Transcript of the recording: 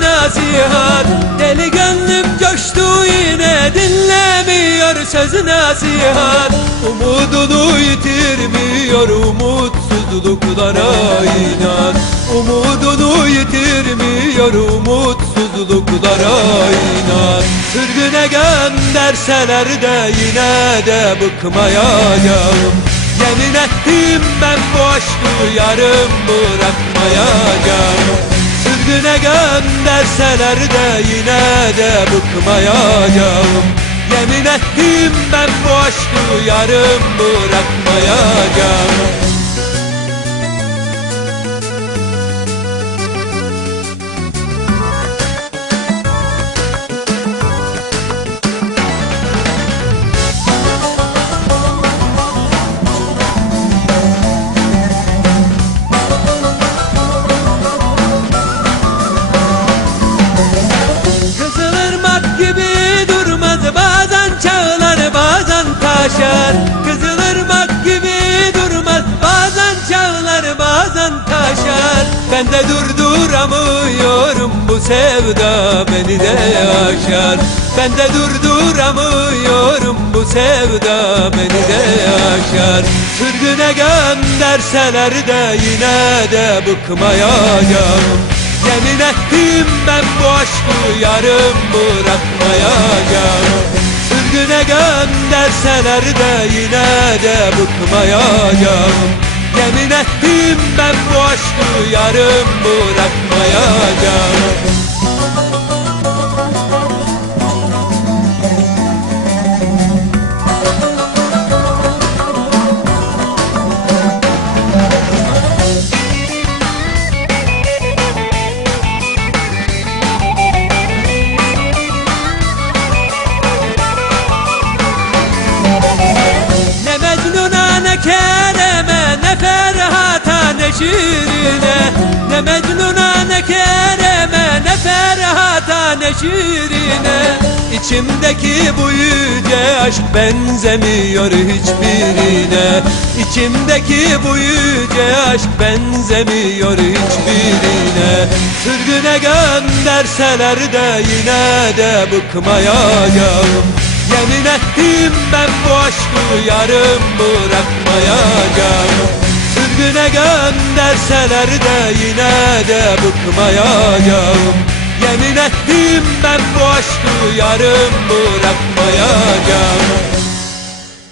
nasihat Deli gönlüm coştu yine. Dinlemiyor söz nasihat Umudunu yitirmiyor umutsuzluklara inan Umudunu yitirmiyor umutsuzluklara inan Sürgüne gönderseler de yine de bıkmayacağım Yemin ettim ben bu aşkı yarım bırakmayacağım Sürgüne gönderseler de yine de bıkmayacağım. Yemin ettim ben bu aşkı yarım bırakmayacağım taşar Kızılırmak gibi durmaz. Bazen çağlar bazen taşar. Ben de durduramıyorum bu sevda beni de aşar. Ben de durduramıyorum bu sevda beni de aşar. Sürgüne gönderseler de yine de bıkmayacağım. Yemin ettim ben bu aşkı yarım bırakmayacağım Sürgüne gönderseler de yine de bıkmayacağım. Yemin ettim ben bu aşkı yarım bırakmayacağım Şirin'e Ne Mecnun'a ne Kerem'e ne Ferhat'a ne Şirin'e İçimdeki bu yüce aşk benzemiyor hiçbirine. İçimdeki bu yüce aşk benzemiyor hiçbirine. Sürgüne gönderseler de yine de bıkmayacağım Yemin ettim ben bu aşkı yarım bırakmayacağım gönderseler de yine de bıkmayacağım. Yemin ettim ben bu aşkı yarım bırakmayacağım